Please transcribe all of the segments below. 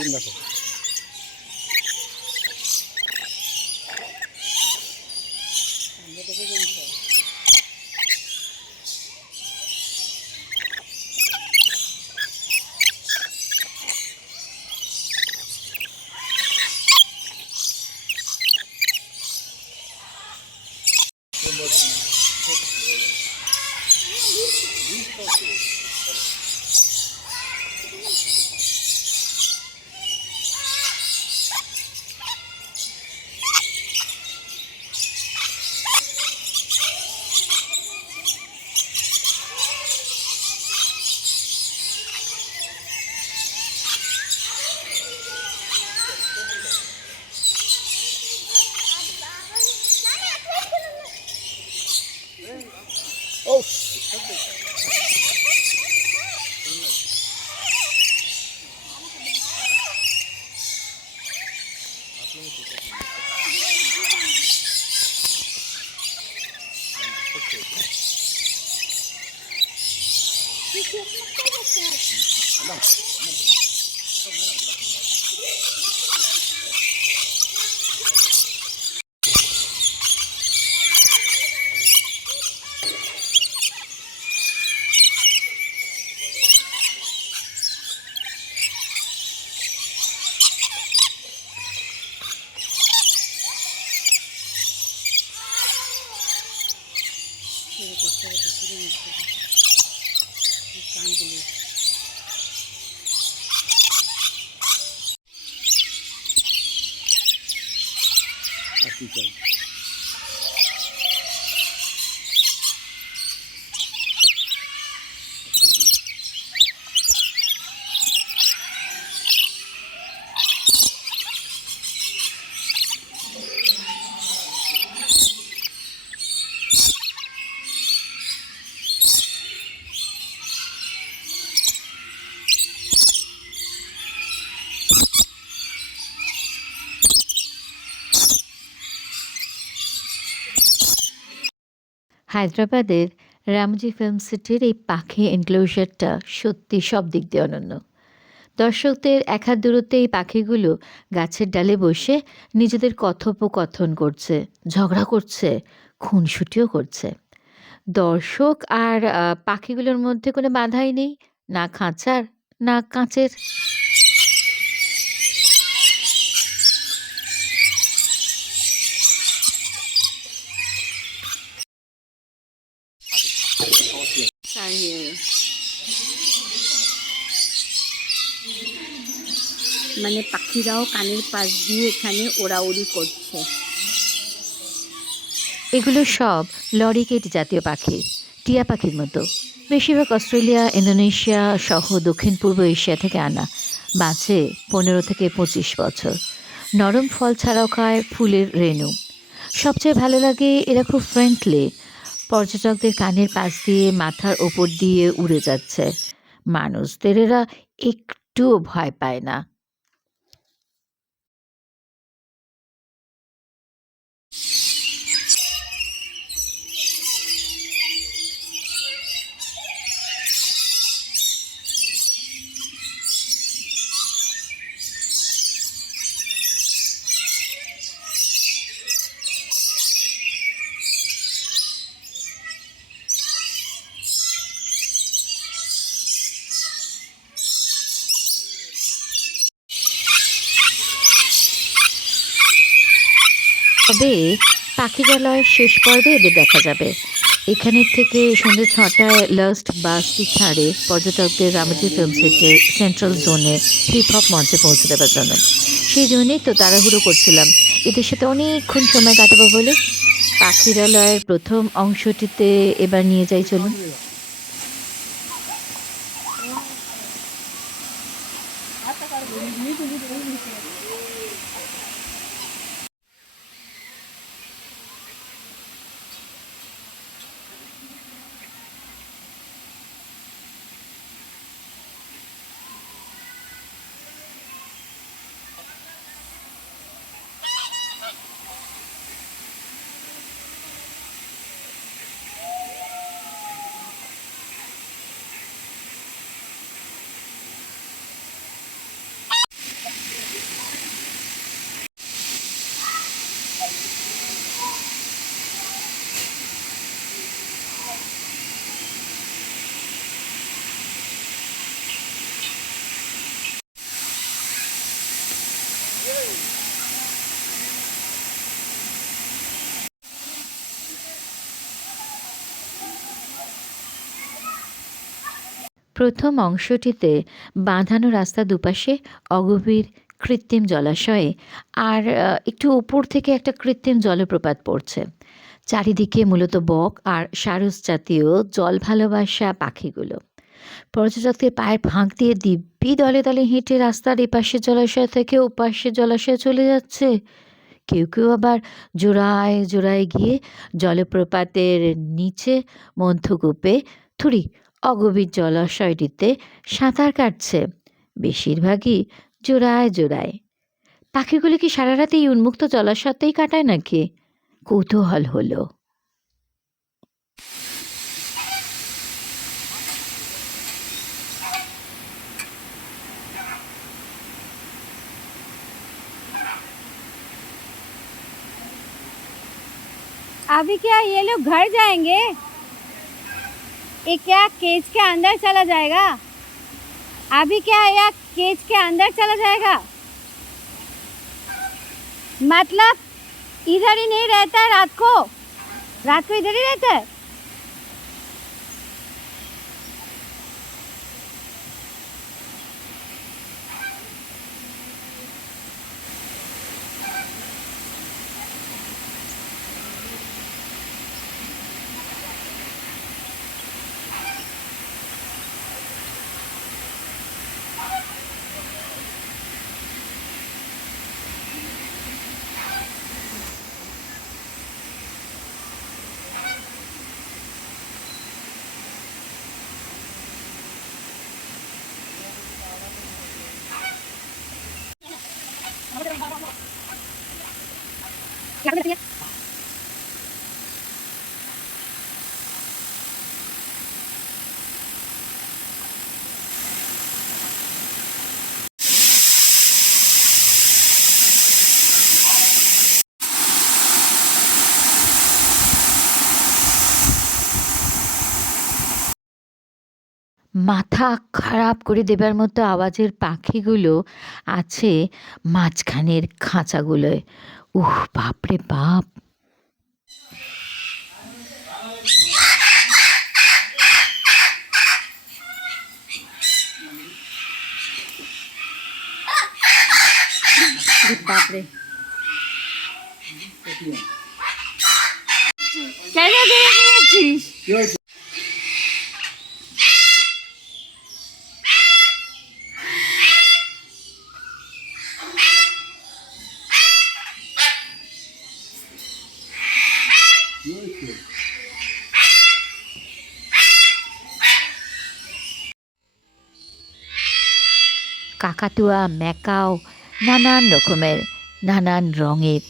ডিম দেখো। Oh! আর কি চাই? হায়দ্রাবাদের রামজি ফিল্ম সিটির এই পাখি এনক্লোজারটা সত্যি সব দিক দিয়ে অনন্য। দর্শকদের এক হাত দূরত্বে এই পাখিগুলো গাছের ডালে বসে নিজেদের কথোপকথন করছে, ঝগড়া করছে, খুনসুটিও করছে। দর্শক আর পাখিগুলোর মধ্যে কোনো বাধাই নেই, না খাঁচার না কাঁচের। মানে পাখিরাও কানের পাশ দিয়ে এখানে ওড়াউড়ি করছে। এগুলো সব লরিকেট জাতীয় পাখি, টিয়া পাখির মতো। বেশিরভাগ অস্ট্রেলিয়া, ইন্দোনেশিয়া সহ দক্ষিণ পূর্ব এশিয়া থেকে আনা। বাঁচে 15 থেকে 25 বছর। নরম ফল ছাড়াও খায় ফুলের রেণু। সবচেয়ে ভালো লাগে এরা খুব ফ্রেন্ডলি। পর্যটকদের কানের পাশ দিয়ে মাথার ওপর দিয়ে উড়ে যাচ্ছে। মানুষদের এরা একটুও ভয় পায় না। তবে পাখিরালয়ের শেষ পর্বে এদের দেখা যাবে। এখানের থেকে সন্ধ্যে 6টায় লাস্ট বাসটি ছাড়ে পর্যটকদের রামোজি ফিল্ম সিটির সেন্ট্রাল জোনে হিপ হপ মঞ্চে পৌঁছে দেওয়ার জন্য। সেই জন্যই তো তাড়াহুড়ো করছিলাম এদের সাথে অনেকক্ষণ সময় কাটাবো বলে। পাখিরালয়ের প্রথম অংশটিতে এবার নিয়ে যাই চলুন। প্রথম অংশটিতে বাঁধানো রাস্তার দুপাশে অগভীর কৃত্রিম জলাশয়ে আর একটু উপর থেকে একটা কৃত্রিম জলপ্রপাত পড়ছে। চারিদিকে মূলত বক আর সারস জাতীয় জল ভালোবাসা পাখিগুলো। পর্যটকদের পায়ের ফাঁক দিয়ে দিব্যি দলে দলে হেঁটে রাস্তার এপাশের জলাশয় থেকে ওপাশের জলাশয়ে চলে যাচ্ছে। কেউ কেউ আবার জোড়ায় জোড়ায় গিয়ে জলপ্রপাতের নিচে মধ্যকূপে থুড়ি অগভীর জলাশয়টিতে সাঁতার কাটছে। বেশিরভাগই জোড়ায় জোড়ায়। পাখিগুলি কি সারা রাত এই উন্মুক্ত জলাশয়তেই কাটায় নাকি? কৌতূহল হলো। अभी क्या ये लोग घर जाएंगे? ये क्या केज के अंदर चला जाएगा? अभी क्या या केज के अंदर चला जाएगा? मतलब इधर ही नहीं रहता है रात को इधर ही रहता है? মাথা খারাপ করে দেবার মতো আওয়াজের পাখিগুলো আছে মাঝখানের খাঁচাগুলোয়। উহ, বাপরে বাপ! बाप रे, कैसे देखिस? কি হয়েছে? কি হয়েছে? কাকাতুয়া, ম্যাকাও, নানান রকমের, নানান রঙের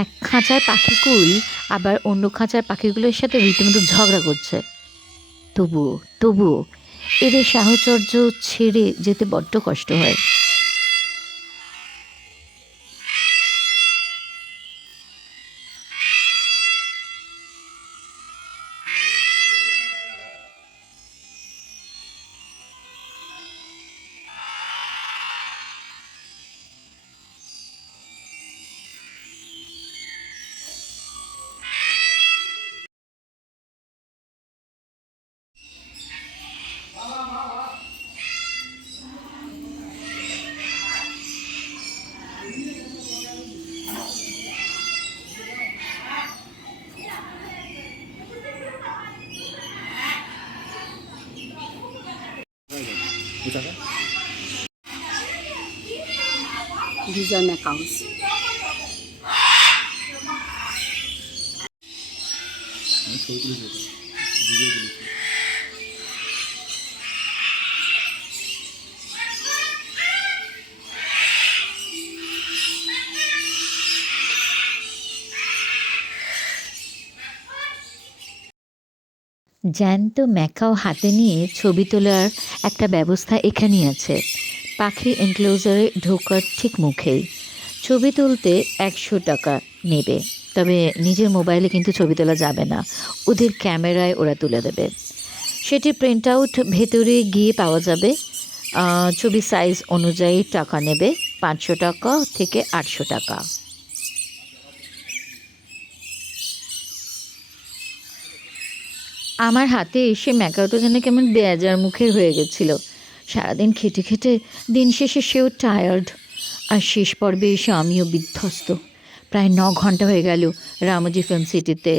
এক খাঁচার পাখিকুল আবার অন্য খাঁচার পাখিগুলোর সাথে রীতিমতো ঝগড়া করছে। তবুও এদের সাহচর্য ছেড়ে যেতে বড্ড কষ্ট হয়। কোথাকার? These are macaws. আমি ছবি তুলে দিয়েছি, ভিডিও তুলেছি। জ্যান্ত ম্যাকাও হাতে নিয়ে ছবি তোলার একটা ব্যবস্থা এখানেই আছে। পাখি এনক্লোজারে ঢোকার ঠিক মুখেই। ছবি তুলতে 100 টাকা নেবে, তবে নিজের মোবাইলে কিন্তু ছবি তোলা যাবে না, ওদের ক্যামেরায় ওরা তুলে দেবে। সেটি প্রিন্ট আউট ভেতরে গিয়ে পাওয়া যাবে। ছবি সাইজ অনুযায়ী টাকা নেবে, 500 টাকা থেকে 800 টাকা। আমার হাতে এসে ম্যাকাওটা যেন কেমন বেজার মুখের হয়ে গেছিল। সারাদিন খেটে খেটে দিন শেষে সেও টায়ার্ড, আর শেষ পর্বে এসে আমিও বিধ্বস্ত। প্রায় 9 ঘন্টা হয়ে গেল রামোজি ফিল্ম সিটিতে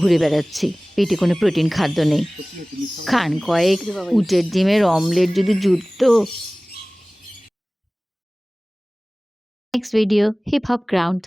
ঘুরে বেড়াচ্ছি, পেটে কোনো প্রোটিন খাদ্য নেই। খান কয়েক উটের ডিমের অমলেট যদি জুটতো। Next video, hip hop ground.